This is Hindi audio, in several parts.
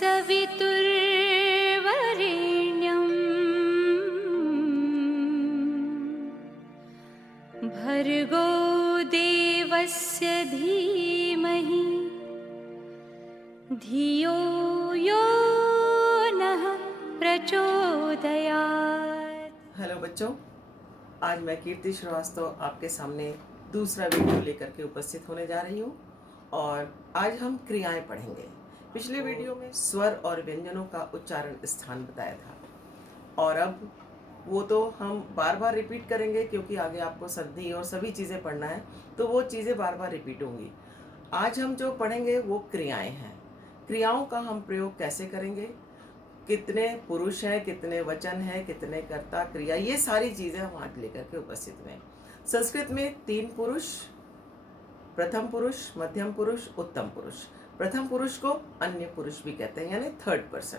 सवितुर्वरेण्यं भर्गो देवस्य धीमहि धियो यो नः प्रचोदयात्। हेलो बच्चों, आज मैं कीर्ति श्रीवास्तव आपके सामने दूसरा वीडियो लेकर के उपस्थित होने जा रही हूँ और आज हम क्रियाएं पढ़ेंगे। पिछले वीडियो में स्वर और व्यंजनों का उच्चारण स्थान बताया था और अब वो तो हम बार बार रिपीट करेंगे क्योंकि आगे आपको संधि और सभी चीज़ें पढ़ना है, तो वो चीज़ें बार बार रिपीट होंगी। आज हम जो पढ़ेंगे वो क्रियाएं हैं। क्रियाओं का हम प्रयोग कैसे करेंगे, कितने पुरुष हैं, कितने वचन हैं, कितने कर्ता क्रिया, ये सारी चीजें हम आज लेकर के उपस्थित हुए। संस्कृत में 3 पुरुष, प्रथम पुरुष, मध्यम पुरुष, उत्तम पुरुष। प्रथम पुरुष को अन्य पुरुष भी कहते हैं, यानी थर्ड पर्सन।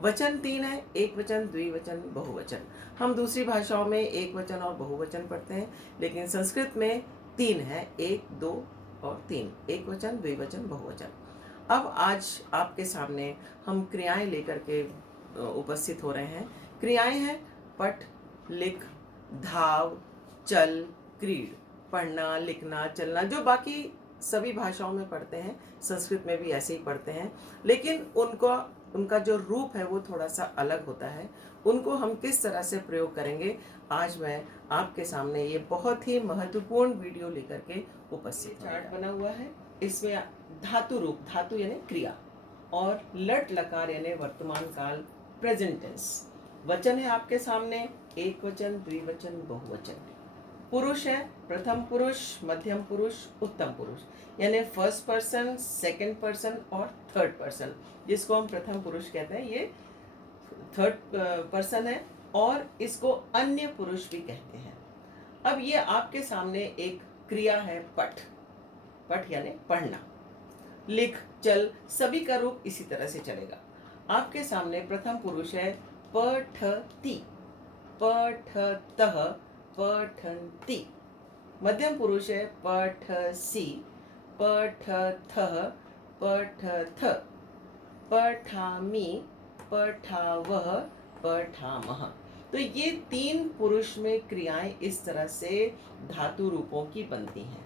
वचन 3 है, एक वचन, द्विवचन, बहुवचन। हम दूसरी भाषाओं में एक वचन और बहुवचन पढ़ते हैं, लेकिन संस्कृत में 3 है, 1, 2 और 3, एक वचन, द्विवचन, बहुवचन। अब आज आपके सामने हम क्रियाएं लेकर के उपस्थित हो रहे हैं। क्रियाएं हैं पठ, लिख, धाव, चल, क्रीड। पढ़ना, लिखना, चलना, जो बाकी सभी भाषाओं में पढ़ते हैं, संस्कृत में भी ऐसे ही पढ़ते हैं, लेकिन उनका जो रूप है वो थोड़ा सा अलग होता है। उनको हम किस तरह से प्रयोग करेंगे, आज मैं आपके सामने ये बहुत ही महत्वपूर्ण वीडियो लेकर के उपस्थित। चार्ट बना हुआ है, इसमें धातु रूप, धातु यानी क्रिया, और लट लकार यानी वर्तमान काल, प्रेजेंट टेंस। वचन है आपके सामने, एक वचन, द्विवचन, बहुवचन। पुरुष है, प्रथम पुरुष, मध्यम पुरुष, उत्तम पुरुष, यानी फर्स्ट पर्सन, सेकंड पर्सन और थर्ड पर्सन, जिसको हम प्रथम पुरुष कहते हैं, ये थर्ड पर्सन है और इसको अन्य पुरुष भी कहते हैं। अब ये आपके सामने एक क्रिया है पठ, पठ यानी पढ़ना। लिख, चल, सभी का रूप इसी तरह से चलेगा। आपके सामने प्रथम पुरुष है पठति, पठतः, पठन्ति। मध्यम पुरुष है पठसि, पठथः, पठथ, पठामि, पठावः, पठामः। तो ये 3 पुरुष में क्रियाएं इस तरह से धातु रूपों की बनती हैं।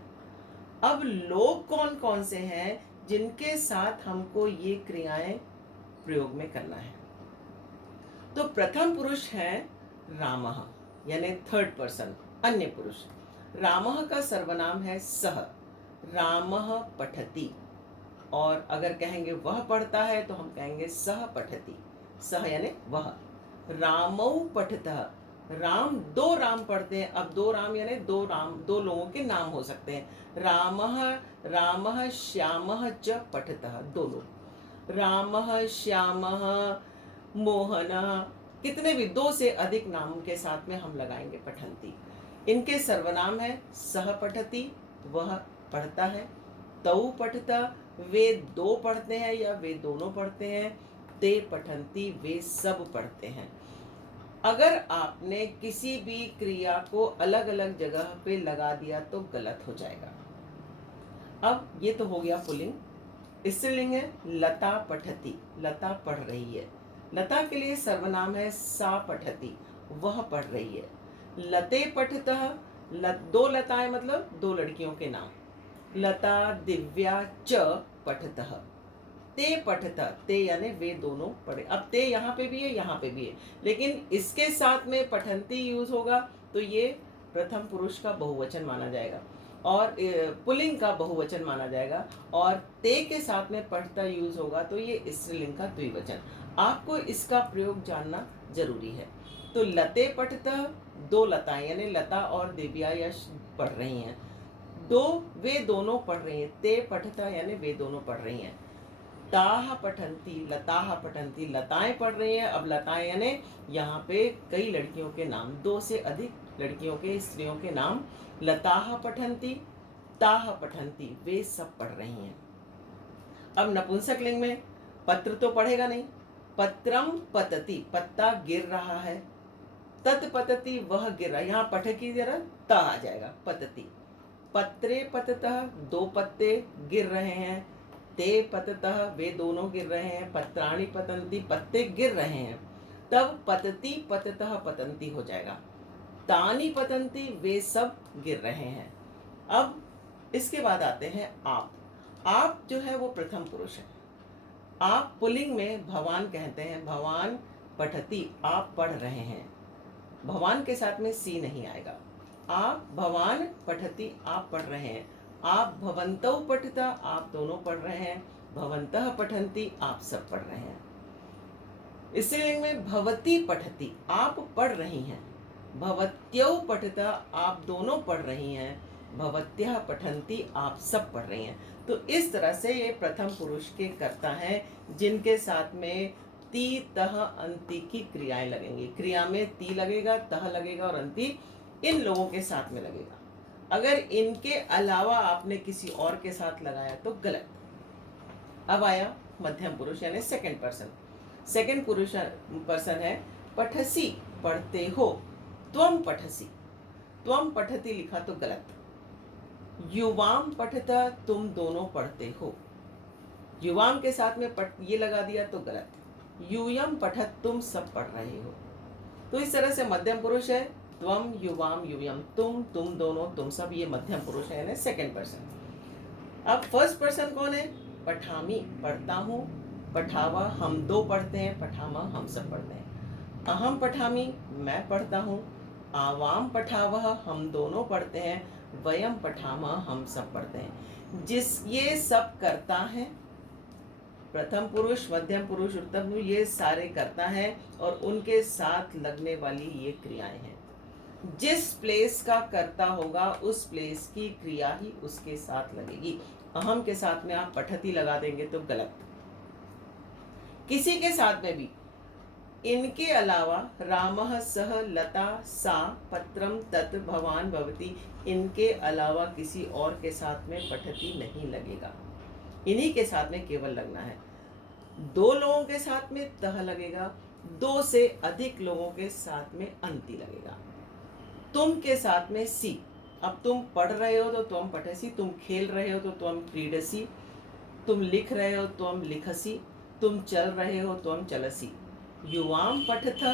अब लोग कौन कौन से हैं जिनके साथ हमको ये क्रियाएं प्रयोग में करना है? तो प्रथम पुरुष है रामः, यानी थर्ड पर्सन, अन्य पुरुष। रामः का सर्वनाम है सः, रामः पठति, और अगर कहेंगे वह पढ़ता है तो हम कहेंगे सः पठति, सः यानी वह। रामौ पठतः, राम, 2 राम पढ़ते हैं। अब 2 राम यानी 2 राम, 2 लोगों के नाम हो सकते हैं। रामः, रामः श्यामः च पठतः, 2 लोग। रामः, श्यामः, मोहनः, कितने भी 2 से अधिक नाम के साथ में हम लगाएंगे पठन्ति। इनके सर्वनाम है सह पठति, वह पढ़ता है। तौ पठतः, वे 2 पढ़ते हैं या वे दोनों पढ़ते हैं। ते पठन्ति, वे सब पढ़ते हैं। अगर आपने किसी भी क्रिया को अलग अलग जगह पे लगा दिया तो गलत हो जाएगा। अब ये तो हो गया पुल्लिंग। स्त्रीलिंग है लता पठति, लता पढ़ रही है। लता के लिए सर्वनाम है सा पठति, वह पढ़ रही है। लते पठतः, 2 लताएं मतलब 2 लड़कियों के नाम। लता, दिव्या च पठतः। ते पठतः, ते यानी वे दोनों पढ़े। अब ते यहाँ पे भी है, यहाँ पे भी है, लेकिन इसके साथ में पठन्ति यूज होगा तो ये प्रथम पुरुष का बहुवचन माना जाएगा और पुल्लिंग का बहुवचन माना जाएगा, और ते के साथ में पठता यूज होगा तो ये स्त्रीलिंग का द्विवचन। आपको इसका प्रयोग जानना जरूरी है। तो लते पठतः, 2 लताएं यानी लता और दिव्या यश पढ़ रही हैं। 2, वे दोनों पढ़ रही हैं। ते पठतः यानी वे दोनों पढ़ रही हैं। ताः पठन्ति, लताः पठन्ति, लताएं पढ़ रही हैं। अब लताएं यानी यहाँ पे कई लड़कियों के नाम, 2 से अधिक लड़कियों के, स्त्रियों के नाम। लताः पठन्ति, ताः पठन्ति, वे सब पढ़ रही हैं। अब नपुंसक लिंग में पत्र तो पढ़ेगा नहीं। पत्रम पतति, पत्ता गिर रहा है। तत् पतति, वह गिर रहा है। यहाँ पठ की जरा ता आ जाएगा, पतति। पत्रे पततः, 2 पत्ते गिर रहे हैं। ते पततः वे दोनों गिर रहे हैं, पत्राणि पतंती पत्ते गिर रहे हैं, तब पतती पततः पतंती हो जाएगा। तानि पतंती वे सब गिर रहे हैं। अब इसके बाद आते हैं आप। आप जो है वो प्रथम पुरुष है। आप पुल्लिंग में भवान कहते हैं, भवान पठती आप पढ़ रहे हैं। भवान के साथ में सी नहीं आएगा। आप भवान पठती आप पढ़ रहे हैं। आप भवन्तौ पठिता आप दोनों पढ़ रहे हैं। भवन्तः पठन्ति आप सब पढ़ रहे हैं। स्त्रीलिंग में भवती पठती आप पढ़ रही हैं। भवत्यौ पठिता आप दोनों पढ़ रही हैं। भवत्यः पठन्ति आप सब पढ़ रही हैं। तो इस तरह से ये प्रथम पुरुष के कर्ता हैं जिनके साथ में ती तह अंति की क्रियाएं लगेंगी। क्रिया में ती लगेगा, तह लगेगा और अंति इन लोगों के साथ में लगेगा। अगर इनके अलावा आपने किसी और के साथ लगाया तो गलत। अब आया मध्यम पुरुष यानी सेकंड पर्सन। सेकंड पुरुष पर्सन है पठसी पढ़ते हो, त्वम पठसी। त्वम पठती लिखा तो गलत। युवाम पठता तुम दोनों पढ़ते हो। युवाम के साथ में पठ ये लगा दिया तो गलत। यूयम पठत तुम सब पढ़ रहे हो। तो इस तरह से मध्यम पुरुष है त्वम युवाम यूयम तुम दोनों तुम सब, ये मध्यम पुरुष है यानी सेकंड पर्सन। अब फर्स्ट पर्सन कौन है? पठामी पढ़ता हूँ, पठावा हम दो पढ़ते हैं, पठामा हम सब पढ़ते हैं। अहम पठामी मैं पढ़ता हूँ, आवाम पठावह हम दोनों पढ़ते हैं, वयम पठामा हम सब पढ़ते हैं। जिस ये सब करता है, प्रथम पुरुष मध्यम पुरुष उत्तम पुरुष ये सारे करता है और उनके साथ लगने वाली ये क्रियाएं हैं। जिस प्लेस का कर्ता होगा उस प्लेस की क्रिया ही उसके साथ लगेगी। अहम के साथ में आप पठती लगा देंगे तो गलत। किसी के साथ में भी इनके अलावा रामः सह लता सा पत्रम तत् भवान भवती, इनके अलावा किसी और के साथ में पठती नहीं लगेगा। इन्हीं के साथ में केवल लगना है। दो लोगों के साथ में तह लगेगा, दो से अधिक लोगों के साथ में अंति लगेगा। तुम के साथ में सी। अब तुम पढ़ रहे हो तो तुम पठसी, तुम खेल रहे हो तो तुम क्रीडसी, तुम लिख रहे हो तो तुम लिखसी, तुम चल रहे हो तो तुम चलसी। युवाम पठथ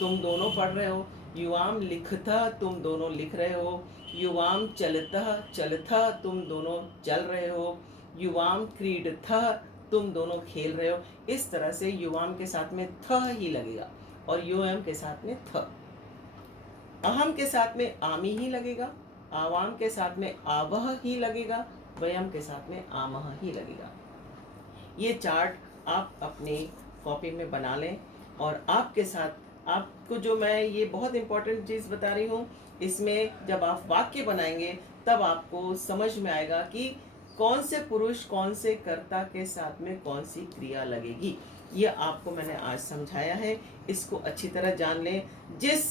तुम दोनों पढ़ रहे हो, युवाम लिखथ तुम दोनों लिख रहे हो, युवाम चलतः चलथ तुम दोनों चल रहे हो, युवाम क्रीडथ तुम दोनों खेल रहे हो। इस तरह से युवाम के साथ में थ ही लगेगा और युवम के साथ में थ। अहम के साथ में आमी ही लगेगा, आवाम के साथ में आवह ही लगेगा, वयम के साथ में आमह ही लगेगा। ये चार्ट आप अपनी कॉपी में बना लें और आपके साथ आपको जो मैं ये बहुत इंपॉर्टेंट चीज़ बता रही हूँ, इसमें जब आप वाक्य बनाएंगे तब आपको समझ में आएगा कि कौन से पुरुष कौन से कर्ता के साथ में कौन सी क्रिया लगेगी। ये आपको मैंने आज समझाया है, इसको अच्छी तरह जान लें। जिस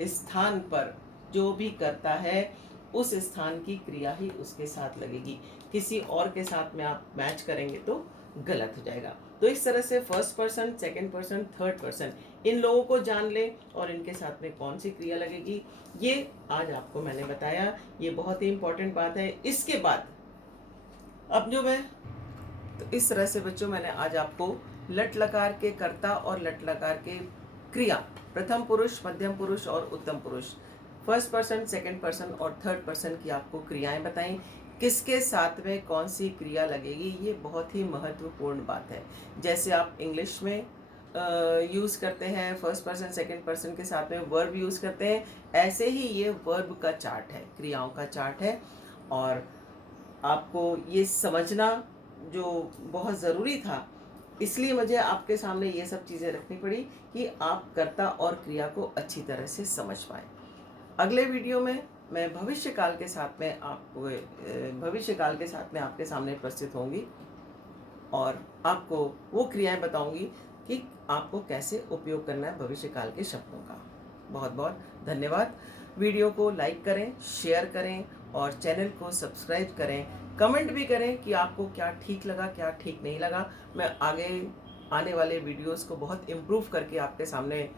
स्थान पर जो भी करता है उस स्थान की क्रिया ही उसके साथ लगेगी। किसी और के साथ में आप मैच करेंगे तो गलत हो जाएगा। तो इस तरह से first person, second person, third person, इन लोगों को जान ले और इनके साथ में कौन सी क्रिया लगेगी, ये आज आपको मैंने बताया। ये बहुत ही इंपॉर्टेंट बात है। इसके बाद अब जो मैं तो इस तरह से बच्चों मैंने आज आपको लट लकार के कर्ता और लट लकार के क्रिया, प्रथम पुरुष, मध्यम पुरुष और उत्तम पुरुष, फर्स्ट पर्सन, सेकंड पर्सन और थर्ड पर्सन की आपको क्रियाएं बताई। किसके साथ में कौन सी क्रिया लगेगी, ये बहुत ही महत्वपूर्ण बात है। जैसे आप इंग्लिश में यूज़ करते हैं फर्स्ट पर्सन सेकंड पर्सन के साथ में वर्ब यूज़ करते हैं, ऐसे ही ये वर्ब का चार्ट है, क्रियाओं का चार्ट है। और आपको ये समझना जो बहुत ज़रूरी था, इसलिए मुझे आपके सामने ये सब चीज़ें रखनी पड़ी कि आप कर्ता और क्रिया को अच्छी तरह से समझ पाएँ। अगले वीडियो में मैं भविष्य काल के साथ में आपके सामने प्रस्तुत होंगी और आपको वो क्रियाएं बताऊंगी कि आपको कैसे उपयोग करना है भविष्य काल के शब्दों का। बहुत बहुत धन्यवाद। वीडियो को लाइक करें, शेयर करें और चैनल को सब्सक्राइब करें। कमेंट भी करें कि आपको क्या ठीक लगा, क्या ठीक नहीं लगा। मैं आगे आने वाले वीडियोस को बहुत इम्प्रूव करके आपके सामने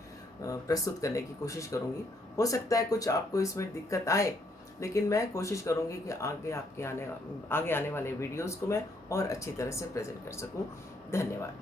प्रस्तुत करने की कोशिश करूंगी। हो सकता है कुछ आपको इसमें दिक्कत आए, लेकिन मैं कोशिश करूँगी कि आगे आने वाले वीडियोज़ को मैं और अच्छी तरह से प्रेज़ेंट कर सकूँ। धन्यवाद।